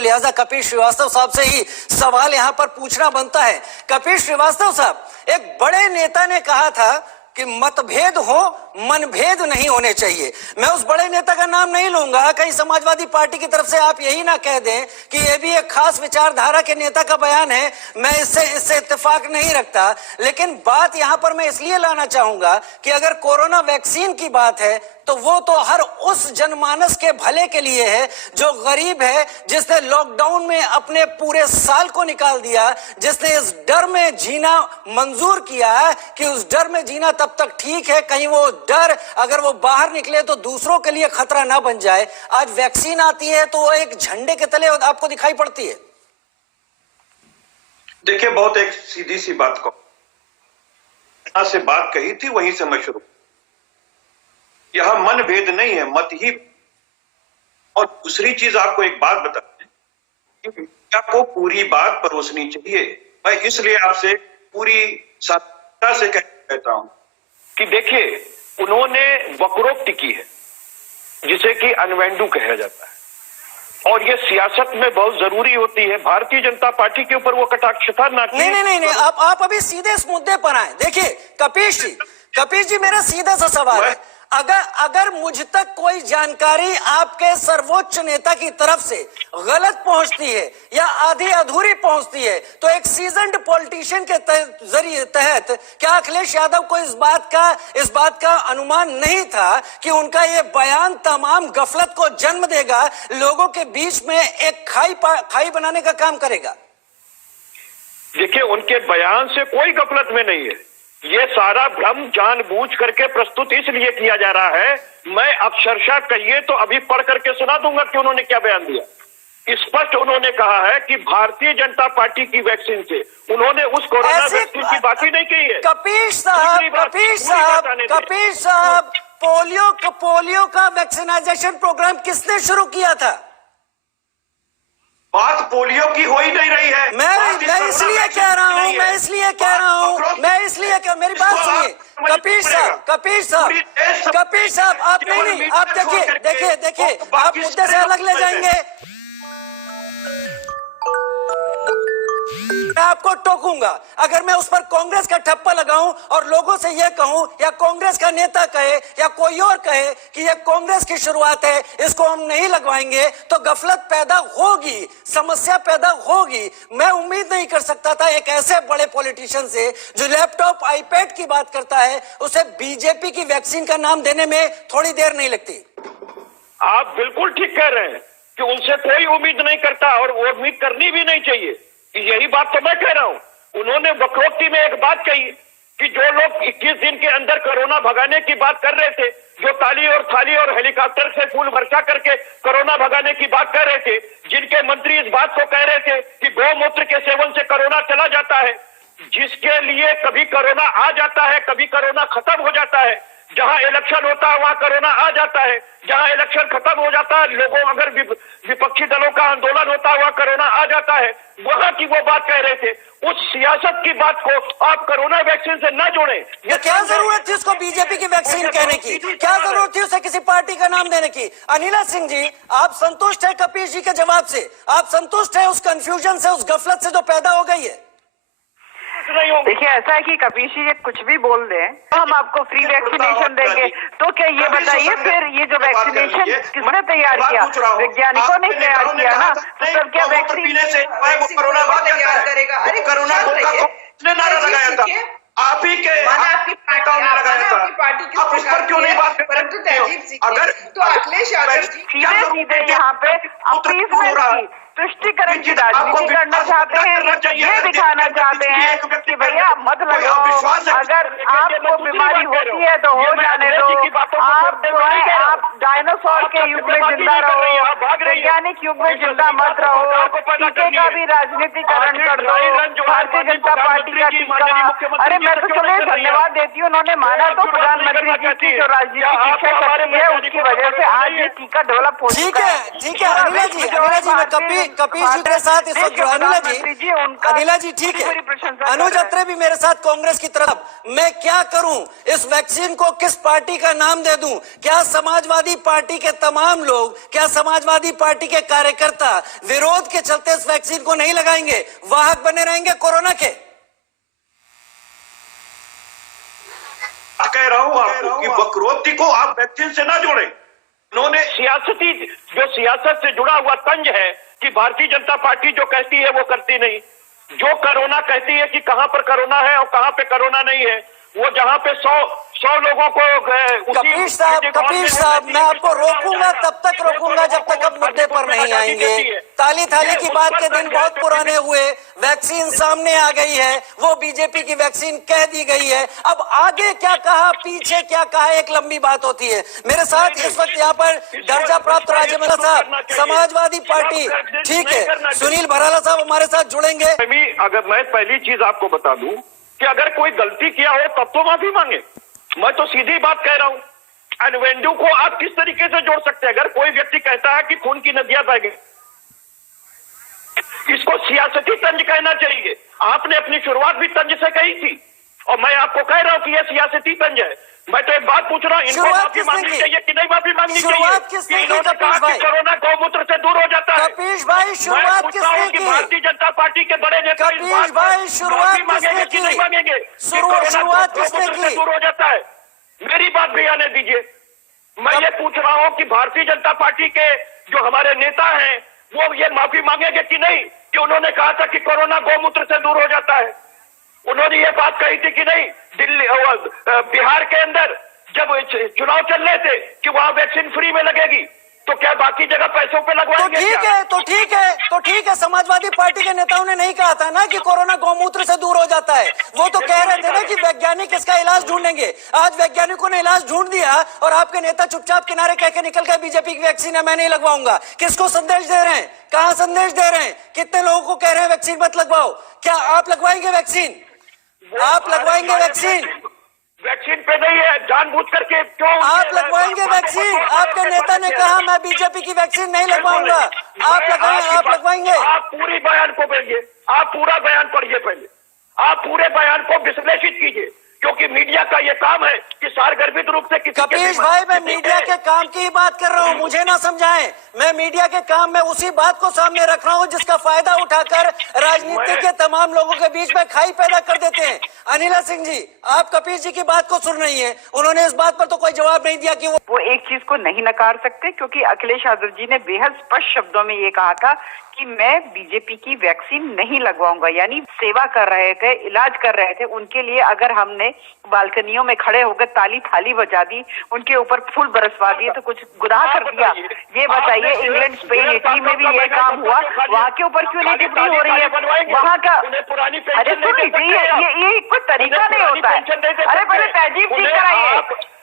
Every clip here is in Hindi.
तो लिहाजा कपिल श्रीवास्तव साहब से ही सवाल यहां पर पूछना बनता है। कपिल श्रीवास्तव साहब, एक बड़े नेता ने कहा था कि मतभेद हो, मनभेद नहीं होने चाहिए। मैं उस बड़े नेता का नाम नहीं लूंगा, कहीं समाजवादी पार्टी की तरफ से आप यही ना कह दें कि ये भी एक खास विचारधारा के नेता का बयान है, मैं इससे इत्तेफाक नहीं रखता। लेकिन बात यहां पर मैं इसलिए लाना चाहूंगा कि अगर कोरोना वैक्सीन की बात है तो वो तो हर उस जनमानस के भले के लिए है जो गरीब है, जिसने लॉकडाउन में अपने पूरे साल को निकाल दिया, जिसने इस डर में जीना मंजूर किया है कि उस डर में जीना तब तक ठीक है, कहीं वो डर अगर वो बाहर निकले तो दूसरों के लिए खतरा ना बन जाए। आज वैक्सीन आती है तो वो एक झंडे के तले आपको दिखाई पड़ती है। देखिए, बहुत एक सीधी सी बात को से बात कही थी, वहीं से मैं शुरू। यह मन भेद नहीं है, मत ही। और दूसरी चीज आपको एक बात बता दें कि मीडिया को पूरी बात परोसनी चाहिए। मैं इसलिए आपसे पूरी सत्ता से कहता हूं कि देखिए, उन्होंने वक्रोक्ति की है जिसे कि अनवेंडू कहा जाता है, और ये सियासत में बहुत जरूरी होती है। भारतीय जनता पार्टी के ऊपर वो कटाक्षता ना की। नहीं, आप अभी सीधे इस मुद्दे पर आए। देखिए कपिल जी, मेरा सीधा सा सवाल है, अगर मुझ तक कोई जानकारी आपके सर्वोच्च नेता की तरफ से गलत पहुंचती है या आधी अधूरी पहुंचती है तो एक सीजन्ड पॉलिटिशियन के तहत क्या अखिलेश यादव को इस बात का अनुमान नहीं था कि उनका ये बयान तमाम गफलत को जन्म देगा, लोगों के बीच में एक खाई बनाने का काम करेगा? देखिए, उनके बयान से कोई गफलत में नहीं है। ये सारा भ्रम जानबूझ करके प्रस्तुत इसलिए किया जा रहा है। मैं अक्षरशः कहिए तो अभी पढ़ करके सुना दूंगा कि उन्होंने क्या बयान दिया। स्पष्ट उन्होंने कहा है कि भारतीय जनता पार्टी की वैक्सीन से उन्होंने उस कोरोना वैक्सीन की बात ही नहीं की है। कपिल साहब, पोलियो का वैक्सीनाइजेशन प्रोग्राम किसने शुरू किया था? बात पोलियो की हो ही नहीं रही है। मैं इसलिए कह रहा हूं, मेरी बात सुनिए। कपिल साहब, आप नहीं, आप देखिए, आप मुद्दे से अलग ले जाएंगे। मैं आपको टोकूंगा अगर मैं उस पर कांग्रेस का ठप्पा लगाऊं और लोगों से यह कहूं, या कांग्रेस का नेता कहे या कोई और कहे कि यह कांग्रेस की शुरुआत है, इसको हम नहीं लगवाएंगे, तो गफलत पैदा होगी, समस्या पैदा होगी। मैं उम्मीद नहीं कर सकता था एक ऐसे बड़े पॉलिटिशियन से जो लैपटॉप आईपैड की बात करता है, उसे बीजेपी की वैक्सीन का नाम देने में थोड़ी देर नहीं लगती। आप बिल्कुल ठीक कह रहे हैं कि उनसे कोई उम्मीद नहीं करता और वो उम्मीद करनी भी नहीं चाहिए। यही बात तो मैं कह रहा हूं। उन्होंने वक्रोक्ति में एक बात कही कि जो लोग 21 दिन के अंदर कोरोना भगाने की बात कर रहे थे, जो ताली और थाली और हेलीकॉप्टर से फूल वर्षा करके कोरोना भगाने की बात कर रहे थे, जिनके मंत्री इस बात को कह रहे थे कि गौमूत्र के सेवन से कोरोना चला जाता है, जिसके लिए कभी कोरोना आ जाता है, कभी कोरोना खत्म हो जाता है, जहां इलेक्शन होता है वहां कोरोना आ जाता है, जहां इलेक्शन खत्म हो जाता है, लोगों अगर विपक्षी दलों का आंदोलन होता है वहां कोरोना आ जाता है, वहां की वो बात कह रहे थे। उस सियासत की बात को आप कोरोना वैक्सीन से ना जोड़ें। क्या जरूरत थी उसको बीजेपी की वैक्सीन कहने की? क्या जरूरत थी उसे किसी पार्टी का नाम देने की? अनिला सिंह जी, आप संतुष्ट है कपिल जी के जवाब से? आप संतुष्ट है उस कंफ्यूजन से, उस गफलत से जो पैदा हो गई है? देखिए, ऐसा है कि कपिल जी ये कुछ भी बोल दें तो हम आपको फ्री वैक्सीनेशन देंगे, तो क्या ये बताइए फिर ये जो वैक्सीनेशन किसने तैयार किया? वैज्ञानिकों ने तैयार किया ना, तो सब क्या वैक्सीन कोरोना तैयार करेगा? अरे कोरोना किसने नारा लगाया था? आप ही के आपकी पार्टी की आप उस पर क्यों नहीं बात? परंतु तहजीब सीखिए। अगर तो अखिलेश यादव जी सीधे यहाँ पे तुष्टिकरण की राजनीति करना चाहते हैं, ये दिखाना चाहते हैं कि भैया मत लगाओ, अगर आपको बीमारी होती है तो हो जाने दो, आप डायनासोर के युग में जिंदा रहो, वैज्ञानिक युग में जिंदा मत रहो, टीके का भी राजनीतिकरण कर दो, भारतीय जनता पार्टी का टीका। अरे मैं तो चलो धन्यवाद देती हूँ, उन्होंने माना तो प्रधानमंत्री जी की जो राजनीतिक शिक्षा करती है उसकी वजह से आज ये टीका डेवलप हो चुका है। ठीक है अनिला जी, मैं जी के साथ इस वक्त अनिला जी ठीक है, अनुज अत्रे भी मेरे साथ कांग्रेस की तरफ। मैं क्या करूं, इस वैक्सीन को किस पार्टी का नाम दे दूं? क्या समाजवादी पार्टी के तमाम लोग, क्या समाजवादी पार्टी के कार्यकर्ता विरोध के चलते इस वैक्सीन को नहीं लगाएंगे, वाहक बने रहेंगे कोरोना के? कह रहा हूं आपको कि वक्रोक्ति को आप वैक्सीन से ना जोड़ें। उन्होंने सियासत से जुड़ा हुआ तंज है कि भारतीय जनता पार्टी जो कहती है वो करती नहीं। जो कोरोना कहती है कि कहां पर कोरोना है और कहां पे कोरोना नहीं है, वो जहां पे 100 लोगों को कपीश साहब मैं आपको रोकूंगा, तब तक रोकूंगा जब तक आप मुद्दे पर नहीं आएंगे। ताली थाली की बात के दिन बहुत पुराने हुए, वैक्सीन सामने आ गई है, वो बीजेपी की वैक्सीन कह दी गई है। अब आगे क्या कहा, पीछे क्या कहा, एक लंबी बात होती है। मेरे साथ इस वक्त यहाँ पर दर्जा प्राप्त राज्यमंत्री साहब, समाजवादी पार्टी, ठीक है, सुनील भराला साहब हमारे साथ जुड़ेंगे। अगर मैं पहली चीज आपको बता दूं कि अगर कोई गलती किया हो तब तो माफी मांगे। मैं तो सीधी बात कह रहा हूं। एनवेंडू को आप किस तरीके से जोड़ सकते हैं? अगर कोई व्यक्ति कहता है कि खून की नदियां बह गई, इसको सियासती तंज कहना चाहिए। आपने अपनी शुरुआत भी तंज से कही थी और मैं आपको कह रहा हूं कि यह सियासती तंज है। मैं तो एक बात पूछ रहा हूं, इनको माफी मांगनी चाहिए कि नहीं माफी मांगनी चाहिए? इन्होंने कहा कि कोरोना गौमूत्र से दूर हो जाता है। कपीश भाई शुरुआत किसने की? भारतीय जनता पार्टी के बड़े नेता कपीश भाई शुरुआत किसने की? नहीं मांगेंगे? शुरुआत किसने की? दूर हो जाता है। मेरी बात भी आने दीजिए। मैं ये पूछ रहा हूं कि भारतीय जनता पार्टी के जो हमारे नेता हैं वो ये माफी मांगेंगे कि नहीं कि उन्होंने कहा था कि कोरोना गौमूत्र से दूर हो जाता है? उन्होंने ये बात कही थी कि नहीं दिल्ली बिहार के अंदर जब चुनाव चल रहे थे कि वहां वैक्सीन फ्री में लगेगी, तो क्या बाकी जगह पैसों पे लगवाएंगे? तो ठीक है, समाजवादी पार्टी के नेताओं ने नहीं कहा था ना कि कोरोना गौमूत्र से दूर हो जाता है। वो तो कह रहे थे ना कि वैज्ञानिक इसका इलाज ढूंढेंगे। आज वैज्ञानिकों ने इलाज ढूंढ दिया और आपके नेता चुपचाप किनारे कह के निकल गए बीजेपी की वैक्सीन है मैं नहीं लगवाऊंगा। किसको संदेश दे रहे हैं? कहां संदेश दे रहे हैं? कितने लोगों को कह रहे हैं वैक्सीन मत लगवाओ? क्या आप लगवाएंगे वैक्सीन? आप लगवाएंगे वैक्सीन? वैक्सीन पे नहीं है, जानबूझ करके क्यों आप लगवाएंगे वैक्सीन? आपके नेता ने कहा मैं बीजेपी की वैक्सीन नहीं लगवाऊंगा। आप लगवाएंगे? आप पूरी बयान को पढ़िए, आप पूरा बयान पढ़िए पहले, आप पूरे बयान को विश्लेषित कीजिए, क्योंकि मीडिया का ये काम है कि सारगर्भित रूप से कपीश भाई मैं मीडिया के काम की ही बात कर रहा हूँ, मुझे ना समझाएं। मैं मीडिया के काम में उसी बात को सामने रख रहा हूँ जिसका फायदा उठाकर राजनीति के तमाम लोगों के बीच में खाई पैदा कर देते हैं। अनिला सिंह जी, आप कपीश जी की बात को सुन रही हैं, उन्होंने इस बात पर तो कोई जवाब नहीं दिया कि वो एक चीज को नहीं नकार सकते, क्योंकि अखिलेश यादव जी ने बेहद स्पष्ट शब्दों में ये कहा था कि मैं बीजेपी की वैक्सीन नहीं लगवाऊंगा। यानी सेवा कर रहे थे, इलाज कर रहे थे, उनके लिए अगर हमने बालकनियों में खड़े होकर ताली थाली बजा दी, उनके ऊपर फूल बरसवा दिए, तो कुछ गुनाह कर दिया? ये बताइए, इंग्लैंड, स्पेन, इटली में भी ये काम हुआ, वहाँ के ऊपर क्यों नहीं टिप्पणी हो रही है? वहाँ का अरे सुन लीजिए, ये कोई तरीका नहीं होता है। अरे पहले तहजीब ठीक कराइए,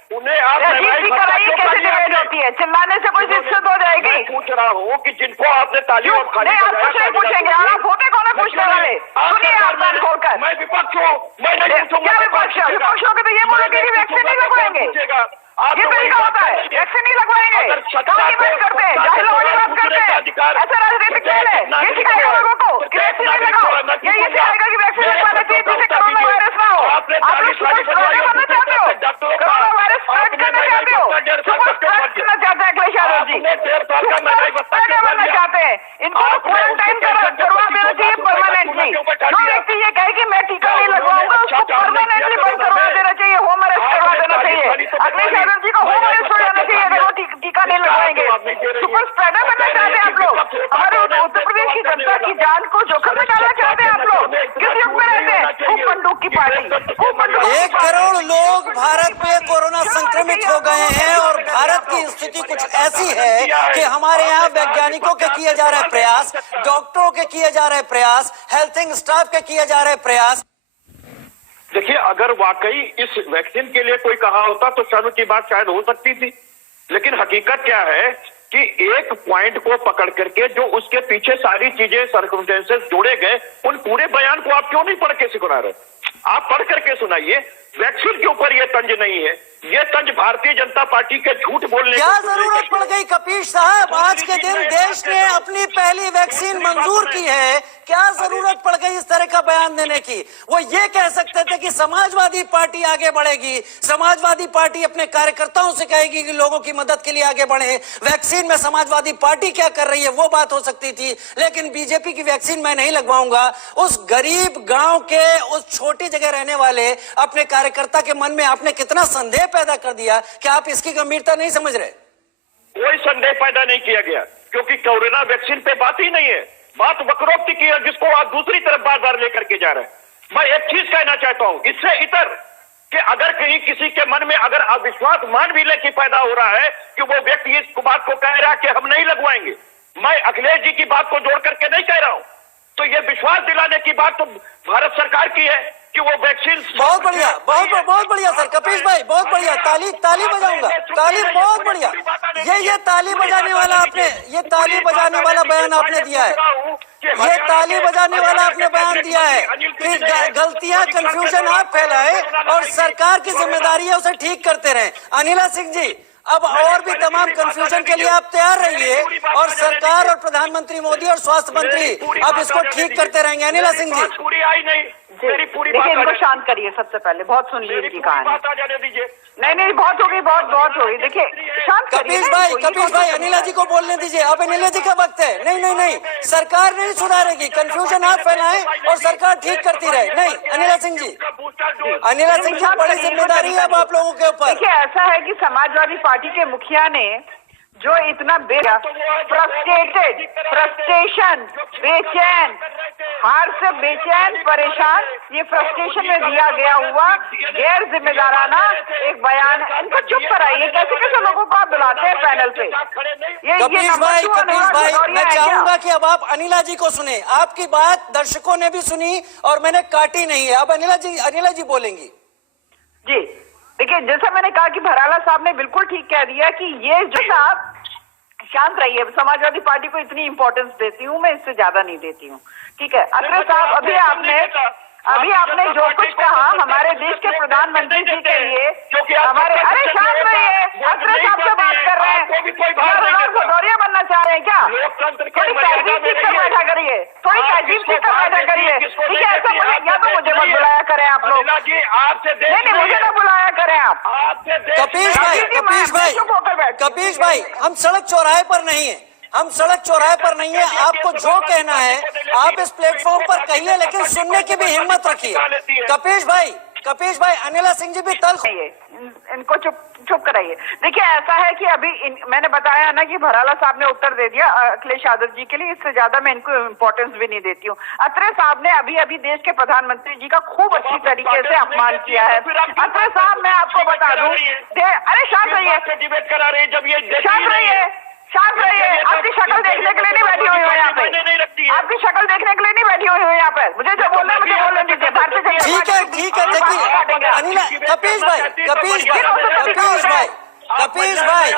तहजीब कराइए, कैसे डिबेट होती है? चिल्लाने से कोई शिक्षित हो जाएगी? पूछ रहा हूँ कि जिनको आपने ताली और खाली नहीं, आप कुछ नहीं पूछेंगे, आप होते कौन है पूछने वाले? सुनिए आप कान खोलकर। मैं विपक्ष हूँ, मैं नहीं पूछूंगा। क्या विपक्ष है? विपक्ष होकर तो ये बोलेंगे कि वैक्सीन नहीं लगवाएंगे। ये तरीका होता है, वैक्सीन नहीं लगवाएंगे। कहाँ की बात करते हैं? जाहिल वाली बात करते हैं। ऐसा राजनीतिक खेल है, ये सिखाएगा लोगों को कि वैक्सीन नहीं लगाओ। ये सिखाएगा कि वैक्सीन लगवाना चाहिए जिससे कोरोना वायरस ना हो। आप लोग सुपर स्प्रेडर बनना चाहते हो, कोरोना वायरस स्प्रेड करना चाहते हो, सुपर स्प्रेड करना चाहते हैं अखिलेश यादव जी, सुपर स्प्रेडर बनना चाहते हैं। इनको क्वारंटाइन करवा देना चाहिए परमानेंटली। जो व्यक्ति ये कहे कि मैं टीका नहीं लगवाऊंगा, उसको परमानेंटली बंद करवा देना चाहिए, होम अरेस्ट करवा देना चाहिए। अखिलेश यादव जी को होम अरेस्ट हो जाना चाहिए अगर वो टीका नहीं लगवाएंगे। सुपर स्प्रेडर बनना चाहते हैं आप लोग, हमारे उत्तर प्रदेश की जनता की जान को जोखिम में डालना चाहते हैं आप लोग। किस युग में रहते हैं? खूब बंदूक की पार्टी, खूब बंदूक। 1 करोड़ लोग भारत में कोरोना संक्रमित हो गए हैं और भारत की स्थिति कुछ ऐसी है कि हमारे यहाँ वैज्ञानिकों के किए जा रहे प्रयास, डॉक्टरों के किए जा रहे प्रयास, हेल्थिंग स्टाफ के किए जा रहे प्रयास। देखिए, अगर वाकई इस वैक्सीन के लिए कोई कहा होता तो शर्म की बात शायद हो सकती थी, लेकिन हकीकत क्या है कि एक पॉइंट को पकड़ करके जो उसके पीछे सारी चीजें सर्कमस्टेंसेस जोड़े गए, उन पूरे बयान को आप क्यों नहीं पढ़ के सुना रहे? आप पढ़ करके सुनाइए। वैक्सीन के ऊपर ये तंज नहीं है, ये तंज भारतीय जनता पार्टी के झूठ बोलने क्या जरूरत पड़ गई कपीश साहब? आज के दिन देश ने अपनी पहली वैक्सीन मंजूर की है, क्या जरूरत पड़ गई इस तरह का बयान देने की? वो ये कह सकते थे कि समाजवादी पार्टी आगे बढ़ेगी, समाजवादी पार्टी अपने कार्यकर्ताओं से कहेगी कि लोगों की मदद के लिए आगे बढ़े, वैक्सीन में समाजवादी पार्टी क्या कर रही है वो बात हो सकती थी, लेकिन बीजेपी की वैक्सीन मैं नहीं लगवाऊंगा। उस गरीब गांव के उस छोटी जगह रहने वाले अपने कार्यकर्ता के मन में आपने कितना संदेह पैदा कर दिया कि आप इसकी गंभीरता नहीं समझ रहे। कोई संदेह पैदा नहीं किया गया, क्योंकि कोरोना वैक्सीन पे बात ही नहीं है, बात वक्रोक्ति की है, जिसको आप दूसरी तरफ बार बार लेकर के जा रहे हैं। मैं एक चीज कहना चाहता हूं, इससे इतर कि अगर कहीं किसी के मन में अगर अविश्वास मान भी ले कि पैदा हो रहा है कि वो व्यक्ति इस बात को कह रहा है कि हम नहीं लगवाएंगे, मैं अखिलेश जी की बात को जोड़ करके नहीं कह रहा हूं, तो ये विश्वास दिलाने की बात तो भारत सरकार की है कि वो वैक्सीन। बहुत बढ़िया, बहुत बढ़िया सर, कपीश भाई बहुत बढ़िया, ताली बजाऊंगा, ताली, बहुत बढ़िया। ये ताली बजाने वाला आपने, ये ताली बजाने वाला बयान आपने दिया है, ये ताली बजाने वाला आपने बयान दिया है कि गलतियां, कंफ्यूजन आप फैलाए और सरकार की जिम्मेदारी है उसे ठीक करते रहे। अनिला सिंह जी, अब और भी तमाम कंफ्यूजन के लिए आप तैयार रहिए और सरकार और प्रधानमंत्री मोदी और स्वास्थ्य मंत्री अब इसको ठीक करते रहेंगे। अनिला सिंह जी, पूरी आई नहीं, मेरी पूरी देखिए, बात इनको शांत करिए, सबसे पहले बहुत सुन ली इनकी कहानी। बात आ जाने दीजिए। नहीं, बहुत हो गई, बहुत हो गई। देखिए, शांत करिए। कपीश भाई अनिला जी को बोलने दीजिए, अब अनिला जी का वक्त है। नहीं, सरकार नहीं सुधारेगी, कंफ्यूजन आप फैलाएं और सरकार ठीक करती रहे। नहीं, अनिला सिंह जी, बड़ी जिम्मेदारी है अब आप लोगों के ऊपर। देखिए, ऐसा है कि समाजवादी पार्टी के मुखिया ने जो इतना फ्रस्ट्रेशन, बेचैन, हार से बेचैन, परेशान, ये फ्रस्ट्रेशन में दिया गया हुआ गैर जिम्मेदाराना एक बयान है। इनको चुप कराइए। कैसे लोगों को आप बुलाते हैं पैनल पे? कपीश भाई, मैं चाहूंगा कि अब आप अनिला जी को सुने। आपकी बात दर्शकों ने भी सुनी और मैंने काटी नहीं है। अब अनिला जी बोलेंगी। जी, देखिए, जैसा मैंने कहा कि भराला साहब ने बिल्कुल ठीक कह दिया कि ये जो साहब शांत रहिए, समाजवादी पार्टी को इतनी इंपॉर्टेंस देती हूँ मैं, इससे ज्यादा नहीं देती हूँ, ठीक है। अत्रे साहब, अभी आपने जो कुछ कहा हमारे देश के प्रधानमंत्री जी के लिए, हमारे, अरे शांत रहिए, अत्रे साहब से बात कर रहे हैं, भदौरिया बनना चाह रहे हैं क्या? थोड़ी तहजीब सीख कर बैठा करिए, थोड़ी तहजीब सीख कर बैठा करिए, ठीक है। ऐसा मुझे, या तो मुझे मत बुलाया करें आप लोग, नहीं, मुझे ना बुलाया करें आप। कपीश भाई, हम सड़क चौराहे पर नहीं है, आपको जो कहना है आप इस प्लेटफॉर्म पर कहिए, लेकिन सुनने की भी हिम्मत रखिए। कपीश भाई, अनिला सिंह जी भी इनको चुप कराइए। देखिए, ऐसा है कि अभी मैंने बताया ना कि भराला साहब ने उत्तर दे दिया अखिलेश यादव जी के लिए, इससे ज्यादा मैं इनको इम्पोर्टेंस भी नहीं देती हूँ। अत्रे साहब ने अभी देश के प्रधानमंत्री जी का खूब अच्छी तरीके से अपमान किया है। अत्रे साहब, मैं आपको बता दूं, अरे शांत रहिए, शांत रहिए, आपकी शक्ल देखने के लिए नहीं बैठी हुई हूँ यहाँ पे, आपकी शक्ल देखने के लिए नहीं बैठी हुई हूँ यहाँ पे। मुझे जो बोलना है मुझे बोलने दीजिए। भारतीय जनता पार्टी, ठीक है, देखिए अनिला, कपीश भाई,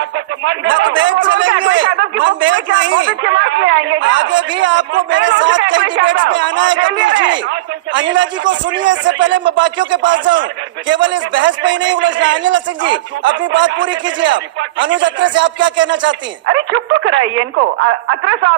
मतभेद चलेंगे, मतभेद नहीं, आगे भी आपको मेरे साथ कई डिबेट्स में आना है। कपीश जी, अनिला जी को सुनिए, इससे पहले मैं बाकियों के पास जाऊं, केवल इस बहस पे ही नहीं उलझना। अनिला सिंह जी, अपनी बात पूरी कीजिए आप। अनुज अत्रे से आप क्या कहना चाहती हैं? अरे चुप तो कराइए इनको। अत्रे साहब